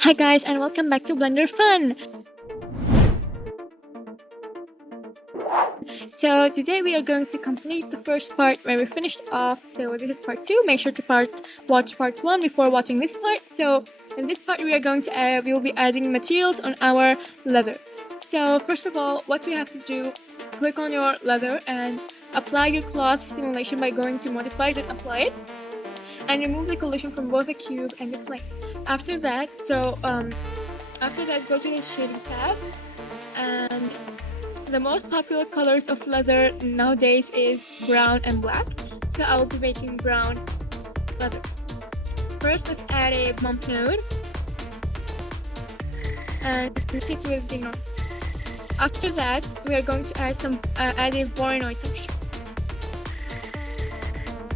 Hi guys and welcome back to Blender Fun! So today we are going to complete the first part where we finished off. So this is part 2. Make sure to watch part 1 before watching this part. So in this part we will be adding materials on our leather. So first of all, what we have to do, click on your leather and apply your cloth simulation by going to modify it and apply it. And remove the collision from both the cube and the plane. After that, go to the shading tab, and the most popular colors of leather nowadays is brown and black. So I will be making brown leather. First, let's add a bump node and proceed with the node. After that, we are going to add a voronoi texture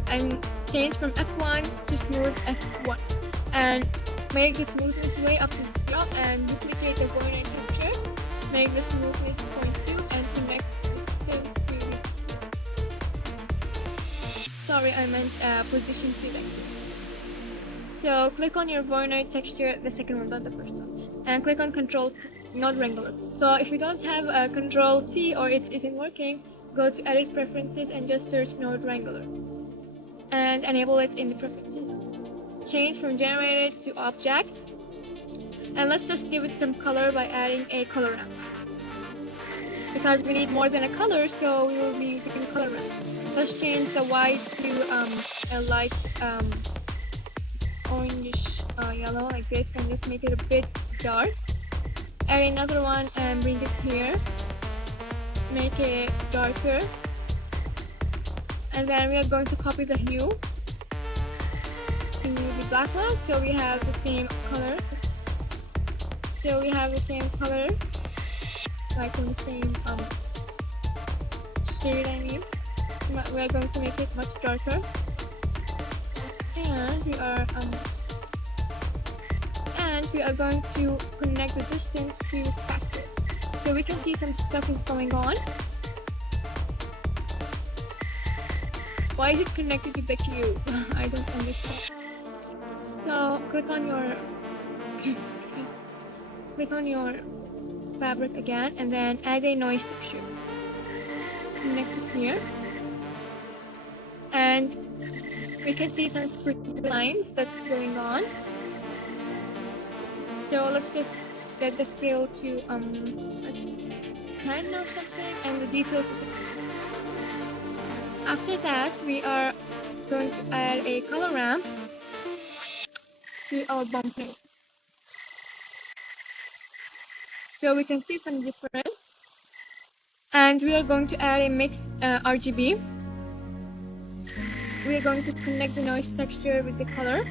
and change from F1 to smooth F1 and make the smoothness way up to scale and duplicate the voronoi texture. Make the smoothness 0.2 and connect the distance to position selector. So click on your voronoi texture, the second one, not the first one, and click on Control T, not Wrangler. So if you don't have a Control T or it isn't working, go to Edit Preferences and just search Node Wrangler and enable it in the preferences. Change from generated to object, and let's just give it some color by adding a color ramp. Because we need more than a color, so we will be using a color ramp. Let's change the white to a light orangish yellow like this, and just make it a bit dark. Add another one and bring it here. Make it darker. And then we are going to copy the hue to the black one, so we have the same color. Like in the same shade. We are going to make it much darker, and we are going to connect the distance to factor, so we can see some stuff is going on. Why is it connected to the cube? I don't understand. So click on your click on your fabric again, and then add a noise texture. Connect it here, and we can see some sprinkle lines that's going on. So let's just get the scale to 10 or something, and the detail to 6. After that, we are going to add a color ramp to our bump node, so we can see some difference. And we are going to add a mix RGB. We are going to connect the noise texture with the color,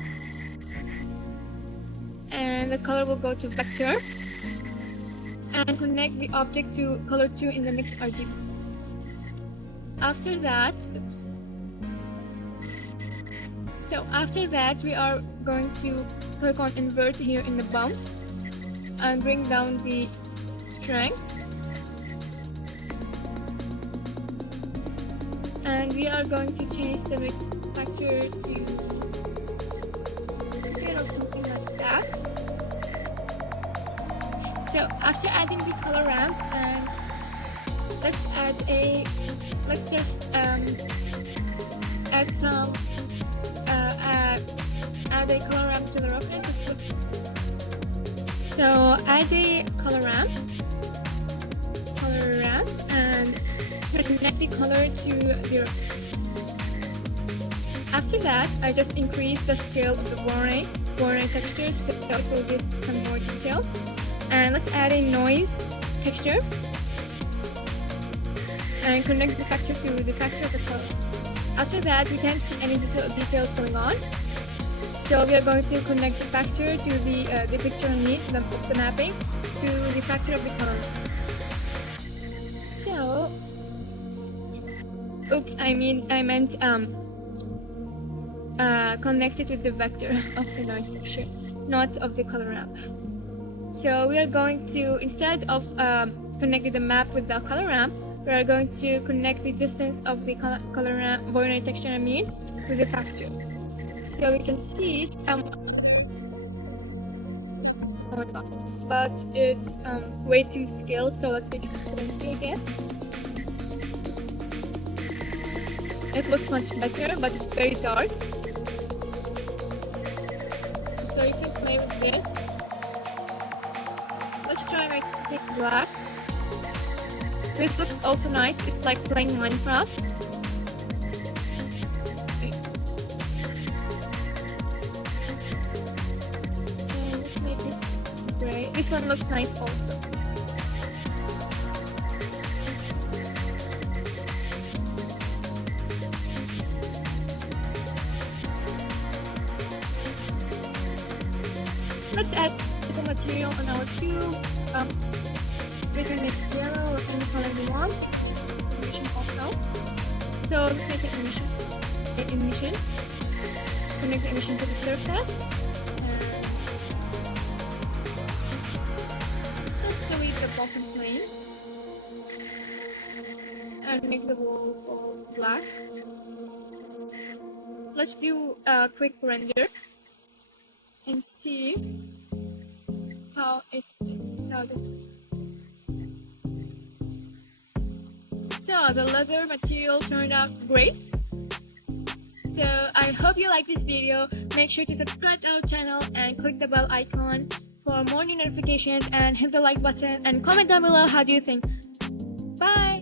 and the color will go to vector, and connect the object to color 2 in the mix RGB. After that, we are going to click on invert here in the bump and bring down the strength, and we are going to change the mix factor to or something like that. So after adding the color ramp, and let's just add a color ramp to the roughness. So add a color ramp, and connect the color to the roughness. After that, I just increase the scale of the voronoi textures so it will give some more detail. And let's add a noise texture and connect the factor to the factor of the color. After that, we can't see any details going on, so we are going to connect the factor to the picture underneath, the mapping, to the factor of the color. So, oops, I meant connect it with the vector of the noise texture, not of the color ramp. So we are going to, instead of connecting the map with the color ramp, we are going to connect the distance of the color ramp voronoi texture with the factor. So we can see some but it's way too scaled, so let's make it 20, I guess. It looks much better, but it's very dark. So you can play with this. Let's try and make it black. This looks also nice. It's like playing Minecraft. And let's make it gray. This one looks nice also. Let's add the material on our cube. We can make it yellow or any color we want. Emission also. So let's make an emission. Connect the emission to the surface. Let's delete the bottom plane and make the walls all black. Let's do a quick render and see how it is. So the leather material turned out great. So I hope you like this video. Make sure to subscribe to our channel and click the bell icon for more new notifications, and hit the like button and comment down below how do you think. Bye!